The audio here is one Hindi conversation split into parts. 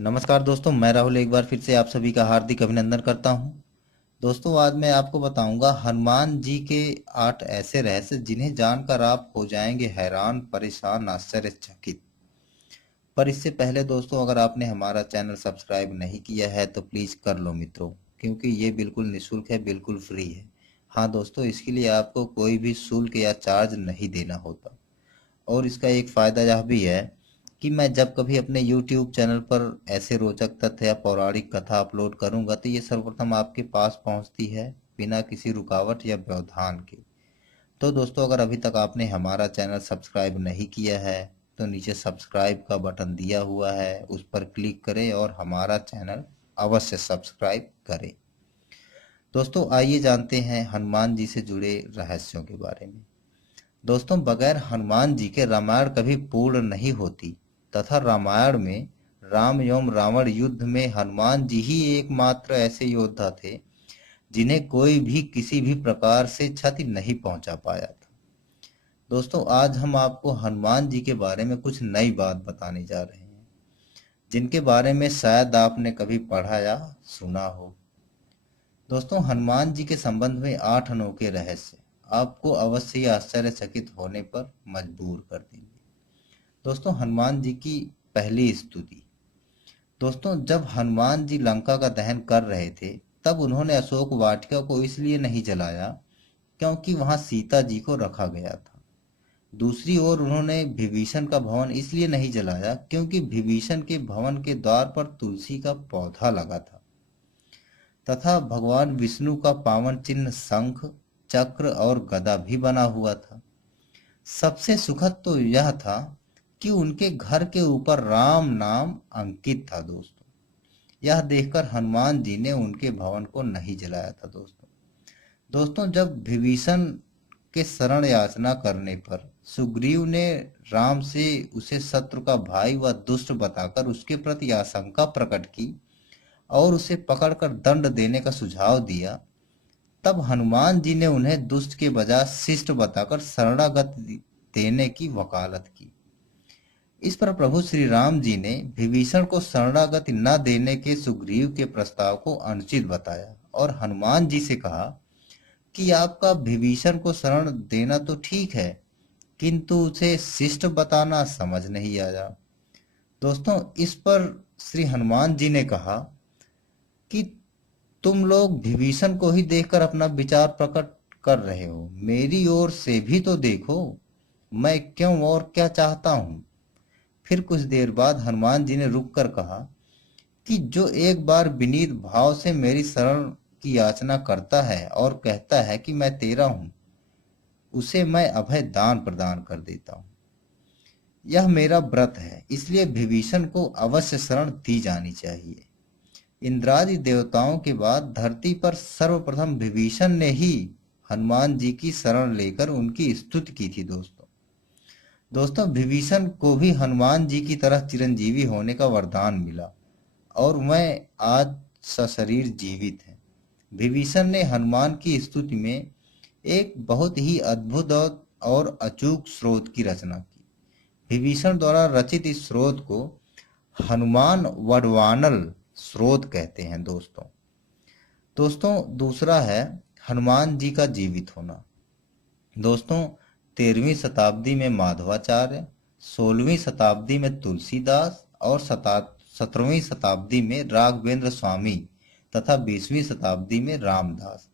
नमस्कार दोस्तों, मैं राहुल एक बार फिर से आप सभी का हार्दिक अभिनंदन करता हूं। दोस्तों, आज मैं आपको बताऊंगा हनुमान जी के 8 ऐसे रहस्य जिन्हें जानकर आप हो जाएंगे हैरान, परेशान, आश्चर्यचकित। पर इससे पहले दोस्तों, अगर आपने हमारा चैनल सब्सक्राइब नहीं किया है तो प्लीज़ कर लो मित्रों, क्योंकि ये बिल्कुल निःशुल्क है, बिल्कुल फ्री है। हाँ दोस्तों, इसके लिए आपको कोई भी शुल्क या चार्ज नहीं देना होता। और इसका एक फ़ायदा यह भी है कि मैं जब कभी अपने YouTube चैनल पर ऐसे रोचक तथ्य या पौराणिक कथा अपलोड करूंगा तो ये सर्वप्रथम आपके पास पहुंचती है, बिना किसी रुकावट या व्यवधान के। तो दोस्तों, अगर अभी तक आपने हमारा चैनल सब्सक्राइब नहीं किया है तो नीचे सब्सक्राइब का बटन दिया हुआ है, उस पर क्लिक करें और हमारा चैनल अवश्य सब्सक्राइब करें। दोस्तों, आइए जानते हैं हनुमान जी से जुड़े रहस्यों के बारे में। दोस्तों, बगैर हनुमान जी के रामायण कभी पूर्ण नहीं होती, तथा रामायण में राम एवं रावण युद्ध में हनुमान जी ही एकमात्र ऐसे योद्धा थे जिन्हें कोई भी किसी भी प्रकार से क्षति नहीं पहुंचा पाया था। दोस्तों, आज हम आपको हनुमान जी के बारे में कुछ नई बात बताने जा रहे हैं, जिनके बारे में शायद आपने कभी पढ़ा या सुना हो। दोस्तों, हनुमान जी के संबंध में 8 अनोखे रहस्य आपको अवश्य ही आश्चर्यचकित होने पर मजबूर कर देंगे। दोस्तों, हनुमान जी की पहली स्तुति। दोस्तों, जब हनुमान जी लंका का दहन कर रहे थे तब उन्होंने अशोक वाटिका को इसलिए नहीं जलाया क्योंकि वहां सीता जी को रखा गया था। दूसरी ओर उन्होंने विभीषण का भवन इसलिए नहीं जलाया क्योंकि विभीषण के भवन के द्वार पर तुलसी का पौधा लगा था, तथा भगवान विष्णु का पावन चिन्ह शंख, चक्र और गदा भी बना हुआ था। सबसे सुखद तो यह था कि उनके घर के ऊपर राम नाम अंकित था। दोस्तों, यह देखकर हनुमान जी ने उनके भवन को नहीं जलाया था। दोस्तों, जब विभीषण के शरण याचना करने पर सुग्रीव ने राम से उसे शत्रु का भाई व दुष्ट बताकर उसके प्रति आशंका प्रकट की और उसे पकड़कर दंड देने का सुझाव दिया, तब हनुमान जी ने उन्हें दुष्ट के बजाय शिष्ट बताकर शरणागति देने की वकालत की। इस पर प्रभु श्री राम जी ने विभीषण को शरणागति न देने के सुग्रीव के प्रस्ताव को अनुचित बताया और हनुमान जी से कहा कि आपका विभीषण को शरण देना तो ठीक है, किंतु उसे शिष्ट बताना समझ नहीं आया। दोस्तों, इस पर श्री हनुमान जी ने कहा कि तुम लोग विभीषण को ही देखकर अपना विचार प्रकट कर रहे हो, मेरी ओर से भी तो देखो, मैं क्यों और क्या चाहता हूँ। फिर कुछ देर बाद हनुमान जी ने रुक कर कहा कि जो एक बार विनीत भाव से मेरी शरण की याचना करता है और कहता है कि मैं तेरा हूँ, उसे मैं अभय दान प्रदान कर देता हूँ। यह मेरा व्रत है, इसलिए विभीषण को अवश्य शरण दी जानी चाहिए। इंद्रादि देवताओं के बाद धरती पर सर्वप्रथम विभीषण ने ही हनुमान जी की शरण लेकर उनकी स्तुति की थी। दोस्तों, विभीषण को भी हनुमान जी की तरह चिरंजीवी होने का वरदान मिला और वह आज सशरीर जीवित है। विभीषण ने हनुमान की स्तुति में एक बहुत ही अद्भुत और अचूक स्रोत की रचना की। विभीषण द्वारा रचित इस स्रोत को हनुमान वडवानल स्रोत कहते हैं। दोस्तों, दूसरा है हनुमान जी का जीवित होना। दोस्तों, 13वीं शताब्दी में माधवाचार्य, 16वीं शताब्दी में तुलसीदास और 17वीं शताब्दी में राघवेंद्र स्वामी तथा 20वीं शताब्दी में रामदास,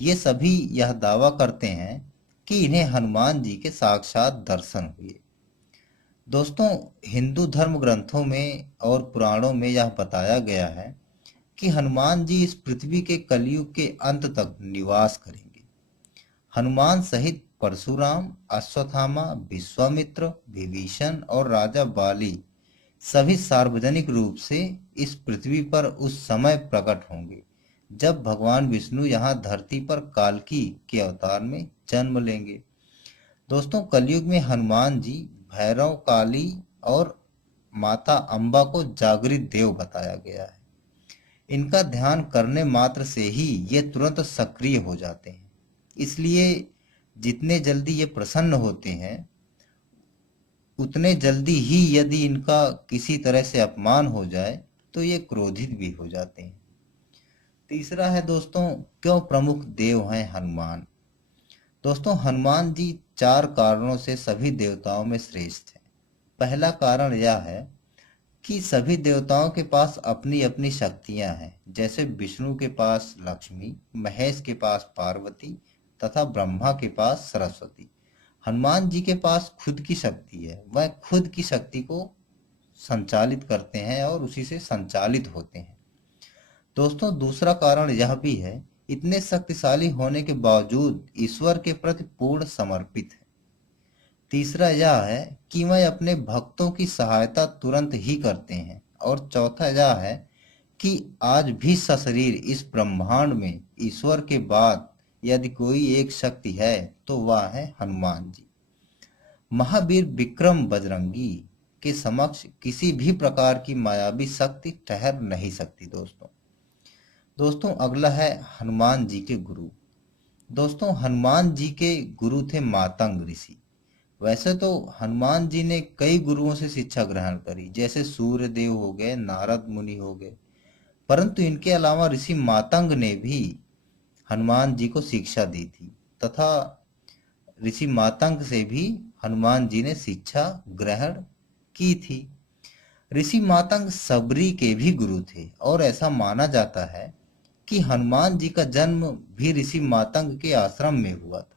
ये सभी यह दावा करते हैं कि इन्हें हनुमान जी के साक्षात दर्शन हुए। दोस्तों, हिंदू धर्म ग्रंथों में और पुराणों में यह बताया गया है कि हनुमान जी इस पृथ्वी के कलयुग के अंत तक निवास करेंगे। हनुमान सहित परशुराम, अश्वत्थामा, विश्वामित्र, विभीषण और राजा बाली सभी सार्वजनिक रूप से इस पृथ्वी पर उस समय प्रकट होंगे जब भगवान विष्णु यहाँ धरती पर कालकी के अवतार में जन्म लेंगे। दोस्तों, कलयुग में हनुमान जी भैरव, काली और माता अम्बा को जागृत देव बताया गया है। इनका ध्यान करने मात्र से ही ये तुरंत सक्रिय हो जाते हैं। इसलिए जितने जल्दी ये प्रसन्न होते हैं, उतने जल्दी ही यदि इनका किसी तरह से अपमान हो जाए तो ये क्रोधित भी हो जाते हैं। तीसरा है दोस्तों, क्यों प्रमुख देव हैं हनुमान। दोस्तों हनुमान जी 4 कारणों से सभी देवताओं में श्रेष्ठ हैं। पहला कारण यह है कि सभी देवताओं के पास अपनी अपनी शक्तियां हैं। जैसे विष्णु के पास लक्ष्मी, महेश के पास पार्वती तथा ब्रह्मा के पास सरस्वती। हनुमान जी के पास खुद की शक्ति है, वह खुद की शक्ति को संचालित करते हैं और उसी से संचालित होते हैं। दोस्तों दूसरा कारण यह भी है, इतने शक्तिशाली होने के बावजूद ईश्वर के प्रति पूर्ण समर्पित है। तीसरा यह है कि वह अपने भक्तों की सहायता तुरंत ही करते हैं। और चौथा यह है कि आज भी सशरीर इस ब्रह्मांड में ईश्वर के बाद यदि कोई एक शक्ति है तो वह है हनुमान जी। महावीर विक्रम बजरंगी के समक्ष किसी भी प्रकार की मायावी शक्ति ठहर नहीं सकती। दोस्तों अगला है हनुमान जी के गुरु। दोस्तों हनुमान जी के गुरु थे मातंग ऋषि। वैसे तो हनुमान जी ने कई गुरुओं से शिक्षा ग्रहण करी, जैसे सूर्य देव हो गए, नारद मुनि हो गए, परंतु इनके अलावा ऋषि मातंग ने भी हनुमान जी को शिक्षा दी थी तथा ऋषि मातंग से भी हनुमान जी ने शिक्षा ग्रहण की थी। ऋषि मातंग सबरी के भी गुरु थे और ऐसा माना जाता है कि हनुमान जी का जन्म भी ऋषि मातंग के आश्रम में हुआ था।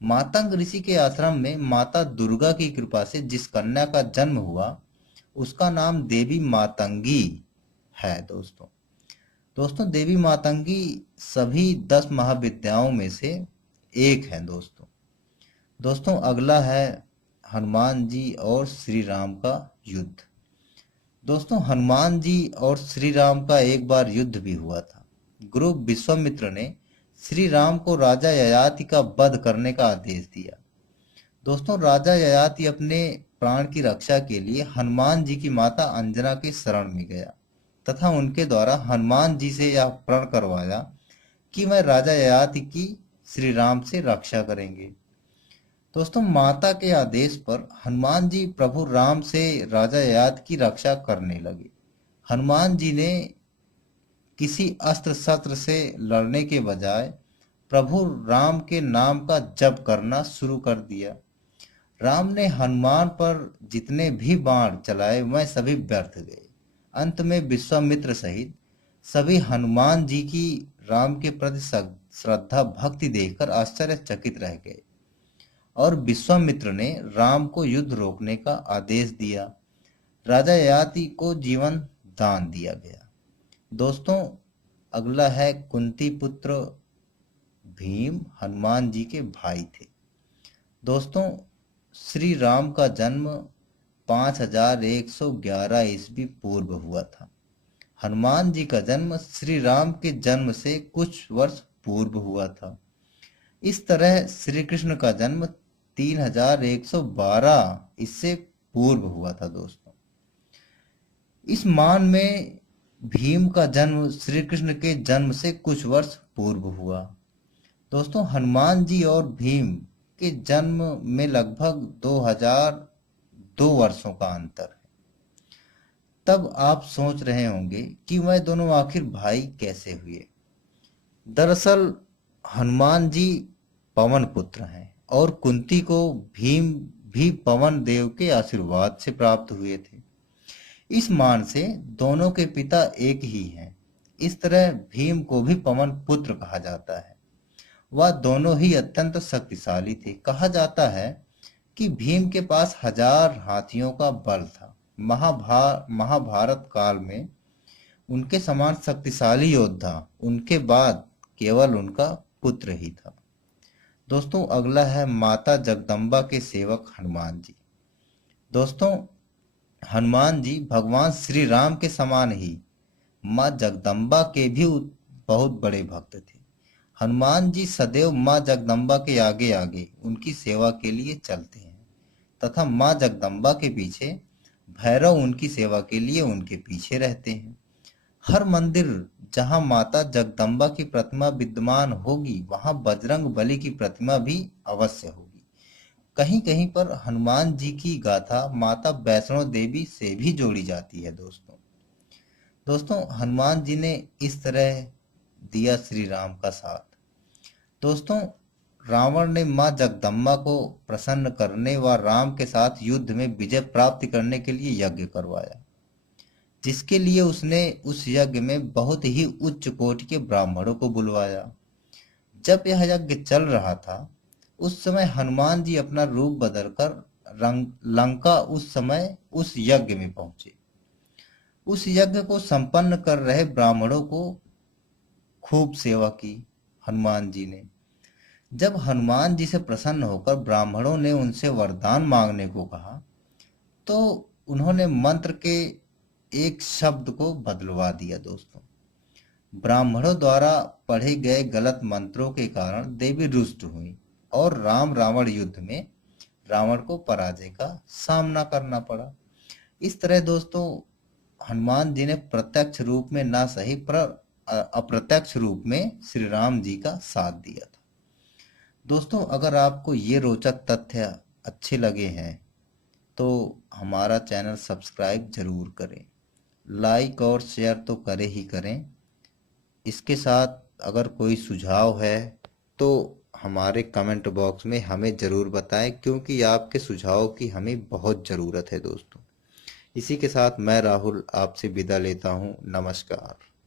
मातंग ऋषि के आश्रम में माता दुर्गा की कृपा से जिस कन्या का जन्म हुआ उसका नाम देवी मातंगी है। दोस्तों देवी मातंगी सभी 10 महाविद्याओं में से एक है। दोस्तों अगला है हनुमान जी और श्री राम का युद्ध। दोस्तों हनुमान जी और श्री राम का एक बार युद्ध भी हुआ था। गुरु विश्वामित्र ने श्री राम को राजा ययाति का वध करने का आदेश दिया। दोस्तों राजा ययाति अपने प्राण की रक्षा के लिए हनुमान जी की माता अंजना के शरण में गया तथा उनके द्वारा हनुमान जी से यह प्रण करवाया कि वह राजा ययाति की श्री राम से रक्षा करेंगे। दोस्तों माता के आदेश पर हनुमान जी प्रभु राम से राजा ययाति की रक्षा करने लगे। हनुमान जी ने किसी अस्त्र शस्त्र से लड़ने के बजाय प्रभु राम के नाम का जप करना शुरू कर दिया। राम ने हनुमान पर जितने भी बाण चलाए वह सभी व्यर्थ गए। अंत में विश्वामित्र सहित सभी हनुमान जी की राम के प्रति श्रद्धा भक्ति देखकर आश्चर्यचकित रह गए और विश्वामित्र ने राम को युद्ध रोकने का आदेश दिया। राजा ययाति को जीवन दान दिया गया। दोस्तों अगला है कुंती पुत्र भीम हनुमान जी के भाई थे। दोस्तों श्री राम का जन्म 5111 ईस्वी पूर्व हुआ था। हनुमान जी का जन्म श्री राम के जन्म से कुछ वर्ष पूर्व हुआ था। इस तरह श्री कृष्ण का जन्म 3112 इससे पूर्व हुआ था। दोस्तों इस मान में भीम का जन्म श्री कृष्ण के जन्म से कुछ वर्ष पूर्व हुआ। दोस्तों हनुमान जी और भीम के जन्म में लगभग 2002 वर्षों का अंतर है। तब आप सोच रहे होंगे कि वह दोनों आखिर भाई कैसे हुए। दरअसल हनुमान जी पवन पुत्र हैं और कुंती को भीम भी पवन देव के आशीर्वाद से प्राप्त हुए थे। इस मान से दोनों के पिता एक ही हैं। इस तरह भीम को भी पवन पुत्र कहा जाता है। वह दोनों ही अत्यंत शक्तिशाली थे। कहा जाता है कि भीम के पास 1000 हाथियों का बल था। महाभारत काल में उनके समान शक्तिशाली योद्धा उनके बाद केवल उनका पुत्र ही था। दोस्तों अगला है माता जगदम्बा के सेवक हनुमान जी। दोस्तों हनुमान जी भगवान श्री राम के समान ही माँ जगदम्बा के भी बहुत बड़े भक्त थे। हनुमान जी सदैव माँ जगदम्बा के आगे आगे उनकी सेवा के लिए चलते हैं तथा माँ जगदम्बा के पीछे भैरव उनकी सेवा के लिए उनके पीछे रहते हैं। हर मंदिर जहां माता जगदम्बा की प्रतिमा विद्यमान होगी वहां बजरंग बली की प्रतिमा भी अवश्य होगी। कहीं कहीं पर हनुमान जी की गाथा माता वैष्णो देवी से भी जोड़ी जाती है। दोस्तों हनुमान जी ने इस तरह दिया श्री राम का साथ। दोस्तों रावण ने मां जगदम्बा को प्रसन्न करने व राम के साथ युद्ध में विजय प्राप्त करने के लिए यज्ञ करवाया, जिसके लिए उसने उस यज्ञ में बहुत ही उच्च कोटि के ब्राह्मणों को बुलवाया। जब यह यज्ञ चल रहा था, उस समय हनुमान जी अपना रूप बदलकर लंका उस समय उस यज्ञ में पहुंचे। उस यज्ञ को संपन्न कर रहे ब्राह्मणों को खूब सेवा की हनुमान जी ने। जब हनुमान जी से प्रसन्न होकर ब्राह्मणों ने उनसे वरदान मांगने को कहा, तो उन्होंने मंत्र के एक शब्द को बदलवा दिया। दोस्तों ब्राह्मणों द्वारा पढ़े गए गलत मंत्रों के कारण देवी रुष्ट हुई और राम रावण युद्ध में रावण को पराजय का सामना करना पड़ा। इस तरह दोस्तों हनुमान जी ने प्रत्यक्ष रूप में ना सही पर अप्रत्यक्ष रूप में श्री राम जी का साथ दिया था। दोस्तों अगर आपको ये रोचक तथ्य अच्छे लगे हैं तो हमारा चैनल सब्सक्राइब जरूर करें, लाइक और शेयर तो करें ही करें। इसके साथ अगर कोई सुझाव है तो हमारे कमेंट बॉक्स में हमें ज़रूर बताएं, क्योंकि आपके सुझाव की हमें बहुत ज़रूरत है। दोस्तों इसी के साथ मैं राहुल आपसे विदा लेता हूं। नमस्कार।